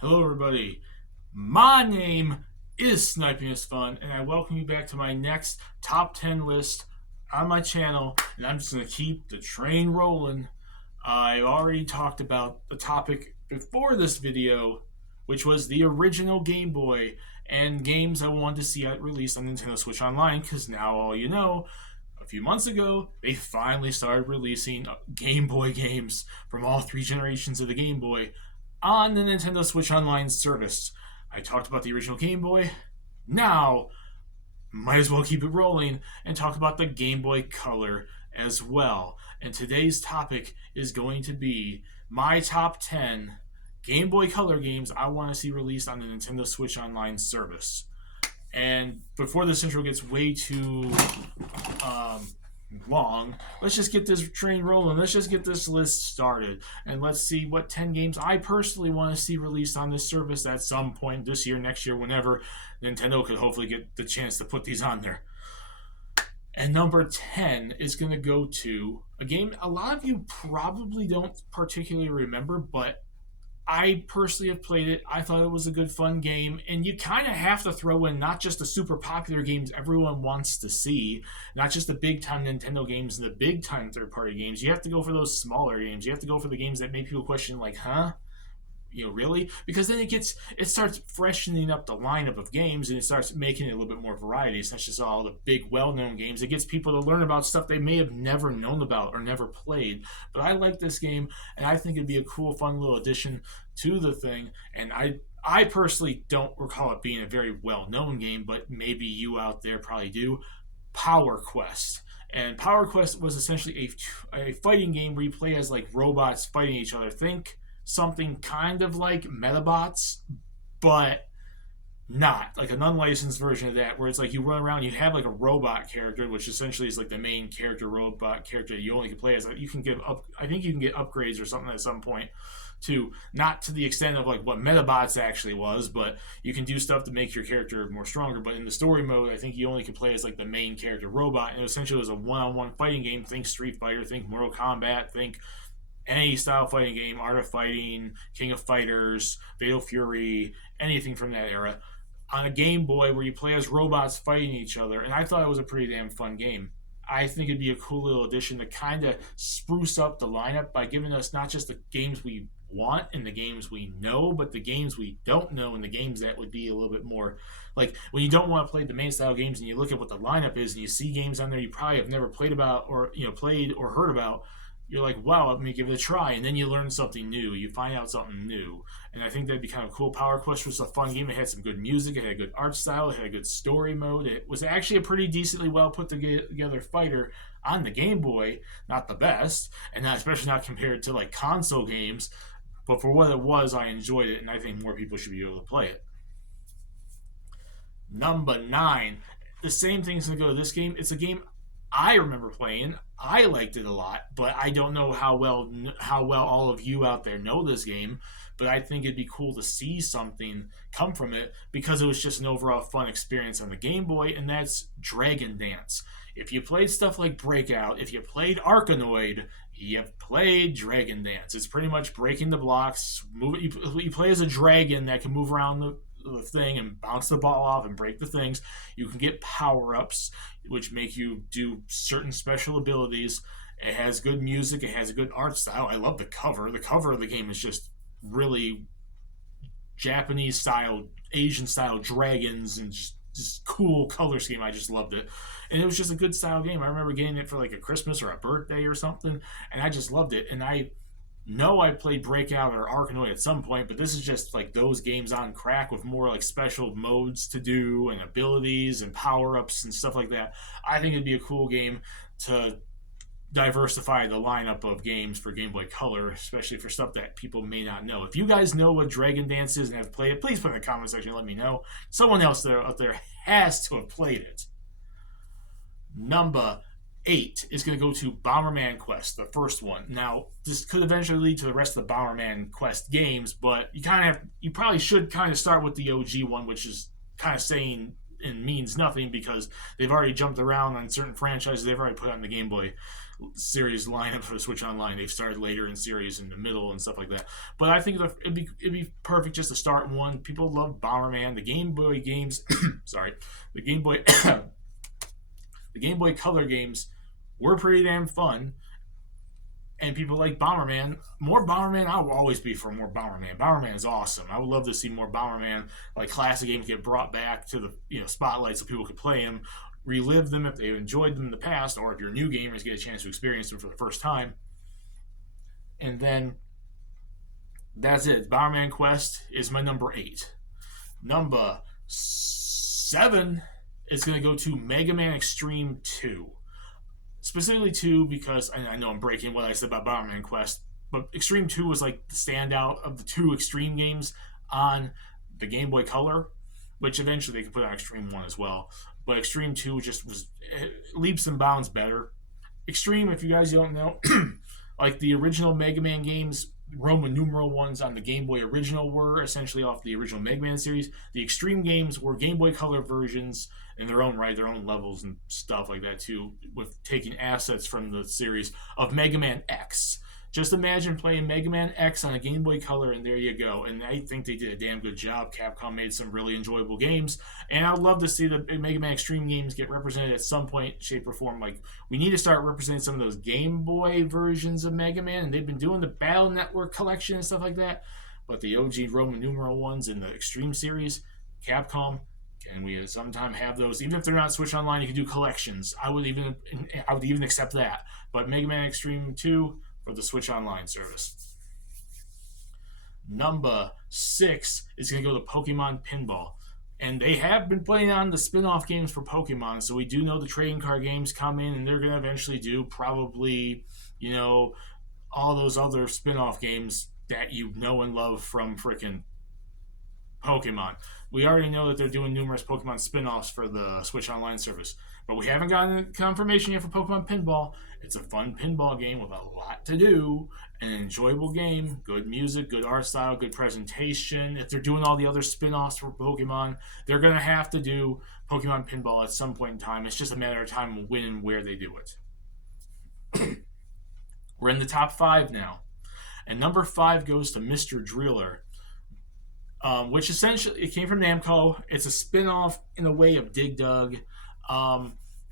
Hello, everybody. My name is Sniping is Fun, and I welcome you back to my next top 10 list on my channel. And I'm just going to keep the train rolling. I already talked about the topic before this video, which was the original Game Boy and games I wanted to see released on Nintendo Switch Online, because now all you know, a few months ago, they finally started releasing Game Boy games from all three generations of the Game Boy on the Nintendo Switch Online service. I talked about the original Game Boy. Now, might as well keep it rolling and talk about the Game Boy Color as well. And today's topic is going to be my top 10 Game Boy Color games I want to see released on the Nintendo Switch Online service. And before this intro gets way too um, long, let's just get this train rolling. Let's just get this list started. And let's see what 10 games I personally want to see released on this service at some point this year, next year, whenever Nintendo could hopefully get the chance to put these on there. And number 10 is going to go to a game a lot of you probably don't particularly remember, but I personally have played it. I thought it was a good, fun game. And you kind of have to throw in not just the super popular games everyone wants to see, not just the big time Nintendo games and the big time third party games. You have to go for those smaller games. You have to go for the games that make people question, like, huh? Really? Because then it starts freshening up the lineup of games, and it starts making it a little bit more variety. It's not just all the big well-known games. It gets people to learn about stuff they may have never known about or never played. But I like this game, and I think it'd be a cool, fun little addition to the thing. And I personally don't recall it being a very well-known game, but maybe you out there probably do. Power Quest. And Power Quest was essentially a fighting game where you play as like robots fighting each other. Think something kind of like Metabots, but not like an unlicensed version of that, where it's like you run around, you have like a robot character, which essentially is like the main character, robot character that you only can play as. Like, you can give up, I think you can get upgrades or something at some point to, not to the extent of like what Metabots actually was, but you can do stuff to make your character more stronger. But in the story mode, I think you only can play as like the main character robot, and essentially it was a one-on-one fighting game. Think Street Fighter, think Mortal Kombat, think any style fighting game, Art of Fighting, King of Fighters, Fatal Fury, anything from that era, on a Game Boy where you play as robots fighting each other. And I thought it was a pretty damn fun game. I think it'd be a cool little addition to kind of spruce up the lineup by giving us not just the games we want and the games we know, but the games we don't know and the games that would be a little bit more like when you don't want to play the main style games and you look at what the lineup is and you see games on there you probably have never played about or played or heard about. You're like, wow, let me give it a try. And then you learn something new. You find out something new. And I think that'd be kind of cool. Power Quest was a fun game. It had some good music. It had a good art style. It had a good story mode. It was actually a pretty decently well put together fighter on the Game Boy. Not the best, and not, especially not compared to like console games. But for what it was, I enjoyed it, and I think more people should be able to play it. Number 9. The same thing's going to go to this game. It's a game I remember playing. I liked it a lot, but I don't know how well all of you out there know this game. But I think it'd be cool to see something come from it because it was just an overall fun experience on the Game Boy, and that's Dragon Dance. If you played stuff like Breakout, if you played Arkanoid, you've played Dragon Dance. It's pretty much breaking the blocks. You play as a dragon that can move around the thing and bounce the ball off and break the things. You can get power ups, which make you do certain special abilities. It has good music. It has a good art style. I love the cover. The cover of the game is just really Japanese style, Asian style dragons and just cool color scheme. I just loved it. And it was just a good style game. I remember getting it for like a Christmas or a birthday or something, and I just loved it. And I know I played Breakout or Arkanoid at some point, but this is just like those games on crack with more like special modes to do and abilities and power ups and stuff like that. I think it'd be a cool game to diversify the lineup of games for Game Boy Color, especially for stuff that people may not know. If you guys know what Dragon Dance is and have played it, please put in the comment section and let me know. Someone else out there has to have played it. Number 8 is going to go to Bomberman Quest, the first one. Now, this could eventually lead to the rest of the Bomberman Quest games, but you probably should kind of start with the OG one, which is kind of saying and means nothing because they've already jumped around on certain franchises they've already put on the Game Boy. series lineup for the Switch Online. They've started later in series in the middle and stuff like that. But I think it'd be perfect just to start one. People love Bomberman. The Game Boy games, sorry, the Game Boy the Game Boy Color games were pretty damn fun. And people like Bomberman. More Bomberman, I will always be for more Bomberman. Bomberman is awesome. I would love to see more Bomberman, like classic games, get brought back to the spotlight so people could play them, relive them if they enjoyed them in the past, or if you're new gamers, get a chance to experience them for the first time. And then that's it. Bomberman Quest is my number 8. Number 7 is going to go to Mega Man Extreme 2. Specifically 2 because I know I'm breaking what I said about Bomberman Quest, but Extreme 2 was like the standout of the 2 Extreme games on the Game Boy Color, which eventually they could put on Extreme 1 as well. But Extreme 2 just was leaps and bounds better. Extreme, if you guys don't know, like the original Mega Man games, Roman numeral ones on the Game Boy original were essentially off the original Mega Man series. The Extreme games were Game Boy Color versions in their own right, their own levels and stuff like that too, with taking assets from the series of Mega Man X. Just imagine playing Mega Man X on a Game Boy Color, and there you go. And I think they did a damn good job. Capcom made some really enjoyable games, and I'd love to see the Mega Man Extreme games get represented at some point, shape, or form. Like, we need to start representing some of those Game Boy versions of Mega Man, and they've been doing the Battle Network collection and stuff like that. But the OG Roman numeral ones in the Extreme series, Capcom, can we sometime have those? Even if they're not Switch Online, you can do collections. I would even accept that. But Mega Man Extreme 2 for the Switch Online service. Number 6 is going to go to Pokemon Pinball. And they have been putting on the spin-off games for Pokemon, so we do know the trading card games come in, and they're going to eventually do probably, all those other spin-off games that you know and love from frickin' Pokemon. We already know that they're doing numerous Pokemon spin-offs for the Switch Online service, but we haven't gotten confirmation yet for Pokemon Pinball. It's a fun pinball game with a lot to do, an enjoyable game, good music, good art style, good presentation. If they're doing all the other spin-offs for Pokemon, they're going to have to do Pokemon Pinball at some point in time. It's just a matter of time when and where they do it. We're in the top 5 now, and number 5 goes to Mr. Driller. Which essentially, it came from Namco. It's a spin-off in a way of Dig Dug.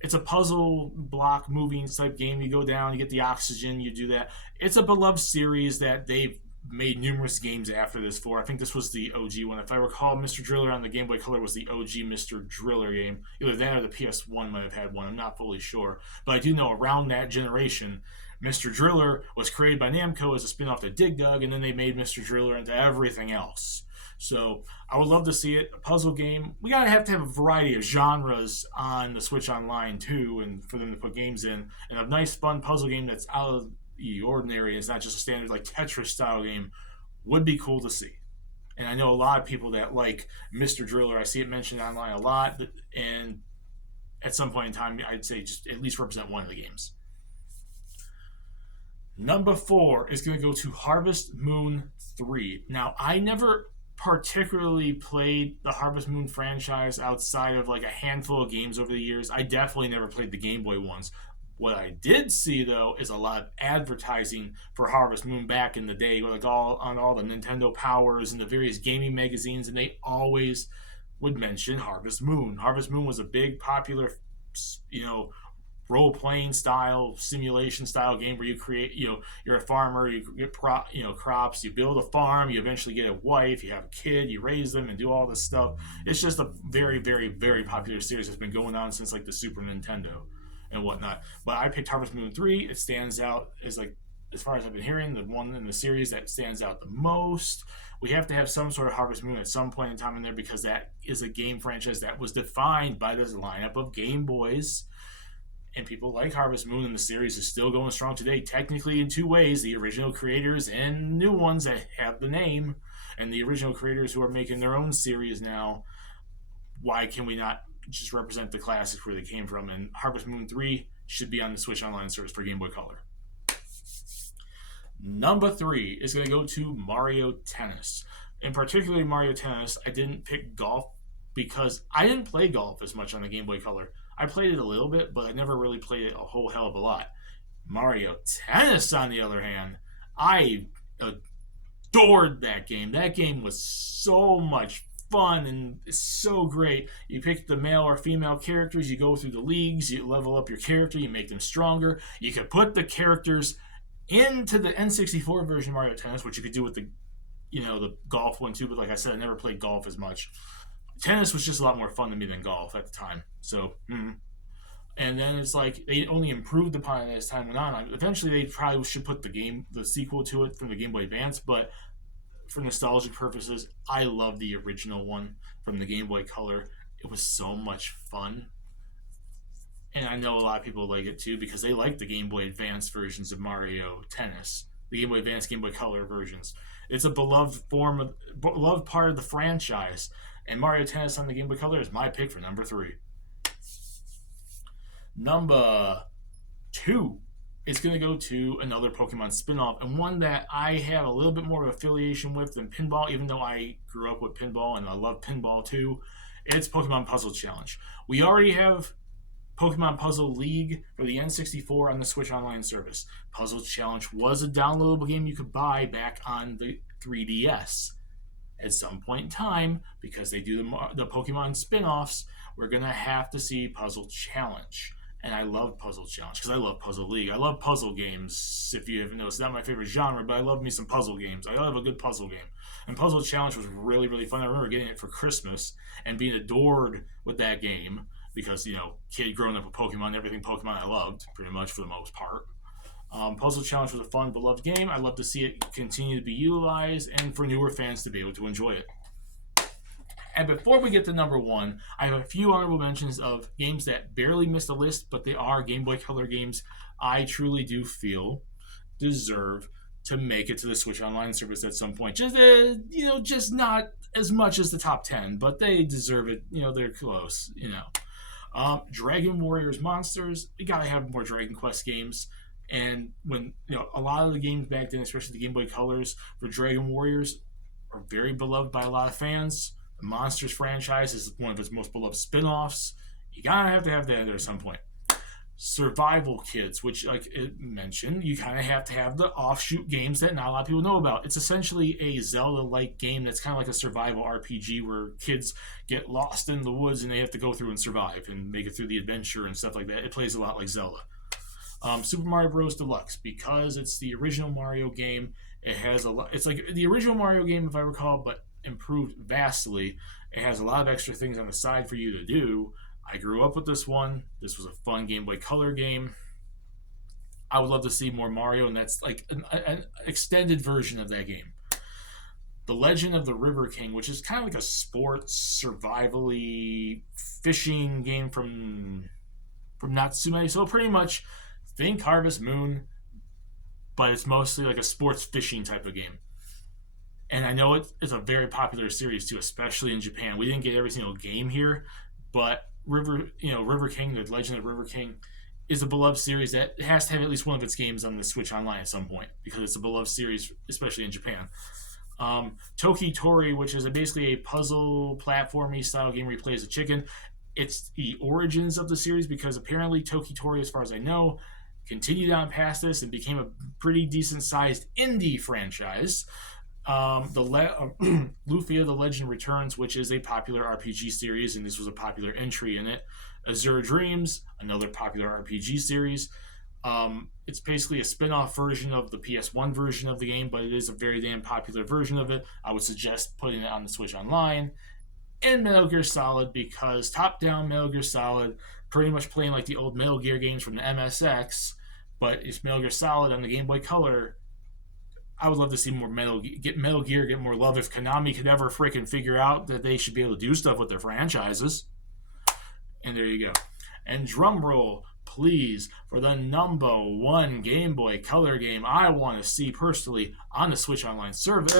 It's a puzzle block moving type game. You go down, you get the oxygen, you do that. It's a beloved series that they've made numerous games after this for. I think this was the OG one. If I recall, Mr. Driller on the Game Boy Color was the OG Mr. Driller game. Either that or the PS1 might have had one. I'm not fully sure. But I do know around that generation, Mr. Driller was created by Namco as a spin-off to Dig Dug, and then they made Mr. Driller into everything else. So I would love to see it. A puzzle game. We gotta have to have a variety of genres on the Switch Online too, and for them to put games in. And a nice, fun puzzle game that's out of the ordinary. It's not just a standard like Tetris style game. Would be cool to see. And I know a lot of people that like Mr. Driller. I see it mentioned online a lot. And at some point in time, I'd say just at least represent one of the games. Number 4 is going to go to Harvest Moon 3. Now, I never particularly played the Harvest Moon franchise outside of like a handful of games over the years. I definitely never played the Game Boy ones. What I did see though is a lot of advertising for Harvest Moon back in the day, like all the Nintendo Powers and the various gaming magazines, and they always would mention Harvest Moon. Harvest Moon was a big popular, role-playing style, simulation style game where you create, you're a farmer, you get crops, you build a farm, you eventually get a wife, you have a kid, you raise them and do all this stuff. It's just a very, very, very popular series that's been going on since like the Super Nintendo and whatnot. But I picked Harvest Moon 3. It stands out as like, as far as I've been hearing, the one in the series that stands out the most. We have to have some sort of Harvest Moon at some point in time in there because that is a game franchise that was defined by this lineup of Game Boys. And people like Harvest Moon, and the series is still going strong today, technically in 2 ways. The original creators and new ones that have the name, and the original creators who are making their own series now. Why can we not just represent the classics where they came from? And Harvest Moon 3 should be on the Switch Online service for Game Boy Color. Number 3 is going to go to Mario Tennis. And particularly Mario Tennis, I didn't pick golf because I didn't play golf as much on the Game Boy Color. I played it a little bit, but I never really played it a whole hell of a lot. Mario Tennis, on the other hand, I adored that game. That game was so much fun and it's so great. You pick the male or female characters, you go through the leagues, you level up your character, you make them stronger. You could put the characters into the N64 version of Mario Tennis, which you could do with the the golf one too. But like I said, I never played golf as much. Tennis was just a lot more fun to me than golf at the time. So, and then it's like they only improved upon it as time went on. Eventually, they probably should put the sequel to it from the Game Boy Advance. But for nostalgic purposes, I love the original one from the Game Boy Color. It was so much fun, and I know a lot of people like it too because they like the Game Boy Advance versions of Mario Tennis, the Game Boy Advance, Game Boy Color versions. It's a beloved part of the franchise, and Mario Tennis on the Game Boy Color is my pick for number 3. Number 2 is going to go to another Pokemon spin-off, and one that I have a little bit more of affiliation with than Pinball, even though I grew up with Pinball and I love Pinball too. It's Pokemon Puzzle Challenge. We already have Pokemon Puzzle League for the N64 on the Switch Online service. Puzzle Challenge was a downloadable game you could buy back on the 3DS. At some point in time, because they do the Pokemon spin-offs, we're going to have to see Puzzle Challenge. And I love Puzzle Challenge because I love Puzzle League. I love puzzle games. If you haven't noticed, it's not my favorite genre, but I love me some puzzle games. I love a good puzzle game. And Puzzle Challenge was really, really fun. I remember getting it for Christmas and being adored with that game because, kid growing up with Pokemon, everything Pokemon I loved, pretty much for the most part. Puzzle Challenge was a fun, beloved game. I'd love to see it continue to be utilized and for newer fans to be able to enjoy it. And before we get to number 1, I have a few honorable mentions of games that barely missed the list, but they are Game Boy Color games I truly do feel deserve to make it to the Switch Online service at some point. Just not as much as the top 10, but they deserve it. They're close. Dragon Warriors Monsters. We gotta have more Dragon Quest games. And when a lot of the games back then, especially the Game Boy Colors for Dragon Warriors, are very beloved by a lot of fans. The Monsters franchise is one of its most beloved spin-offs. You gotta have to have that there at some point. Survival Kids, which, like it mentioned, you kind of have to have the offshoot games that not a lot of people know about. It's essentially a Zelda-like game that's kind of like a survival RPG where kids get lost in the woods and they have to go through and survive and make it through the adventure and stuff like that. It plays a lot like Zelda. Super Mario Bros. Deluxe, because it's the original Mario game. It has a lot. It's like the original Mario game, if I recall, but improved vastly. It has a lot of extra things on the side for you to do. I grew up with this one. This was a fun Game Boy Color game. I would love to see more Mario, and that's like an extended version of that game. The Legend of the River King, which is kind of like a sports survival-y fishing game from Natsume. So pretty much think Harvest Moon, but it's mostly like a sports fishing type of game. And I know it's a very popular series too, especially in Japan. We didn't get every single game here, but River King, the Legend of River King, is a beloved series that has to have at least one of its games on the Switch Online at some point because it's a beloved series, especially in Japan. Toki Tori, which is basically a puzzle platformy style game where you play as a chicken. It's the origins of the series because apparently Toki Tori, as far as I know, continued on past this and became a pretty decent sized indie franchise. Lufia, The Legend Returns, which is a popular RPG series, and this was a popular entry in it. Azure Dreams, another popular RPG series. It's basically a spin-off version of the PS1 version of the game, but it is a very damn popular version of it. I would suggest putting it on the Switch Online. And Metal Gear Solid, because top-down Metal Gear Solid, pretty much playing like the old Metal Gear games from the MSX, but it's Metal Gear Solid on the Game Boy Color. I would love to see more Metal Gear get more love. If Konami could ever freaking figure out that they should be able to do stuff with their franchises. And there you go. And drum roll, please, for the number 1 Game Boy Color game I want to see personally on the Switch Online service.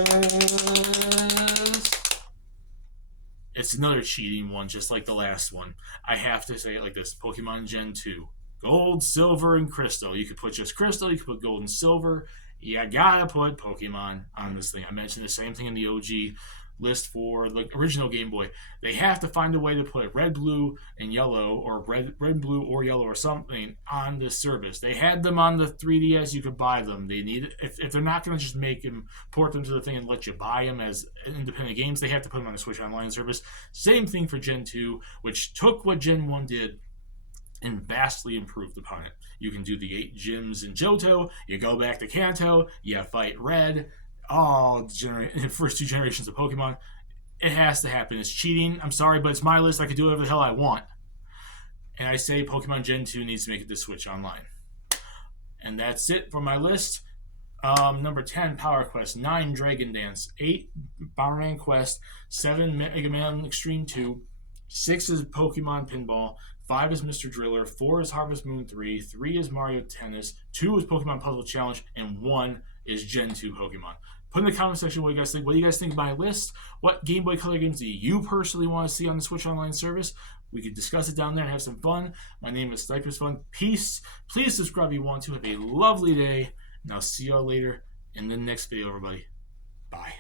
It's another cheating one, just like the last one. I have to say it like this: Pokemon Gen 2. Gold, Silver, and Crystal. You could put just Crystal, you could put Gold and Silver. You gotta put Pokemon on this thing. I mentioned the same thing in the OG list for the original Game Boy. They have to find a way to put red, blue, and yellow, or red, blue, or yellow, or something on this service. They had them on the 3DS. You could buy them. They need if they're not going to just make them port them to the thing and let you buy them as independent games, they have to put them on the Switch Online service. Same thing for Gen 2, which took what Gen 1 did and vastly improved upon it. You can do the 8 gyms in Johto, you go back to Kanto, you fight Red, all the first 2 generations of Pokemon. It has to happen. It's cheating. I'm sorry, but it's my list. I can do whatever the hell I want. And I say Pokemon Gen 2 needs to make it to Switch Online. And that's it for my list. Number 10, Power Quest. 9, Dragon Dance. 8, Bomberman Quest. 7, Mega Man Extreme 2. 6 is Pokemon Pinball. 5 is Mr. Driller. 4 is Harvest Moon 3. 3 is Mario Tennis. 2 is Pokemon Puzzle Challenge. And 1 is Gen 2 Pokemon. Put in the comment section what you guys think. What do you guys think of my list? What Game Boy Color games do you personally want to see on the Switch Online service? We could discuss it down there and have some fun. My name is Snipers Fun. Peace. Please subscribe if you want to. Have a lovely day. And I'll see y'all later in the next video, everybody. Bye.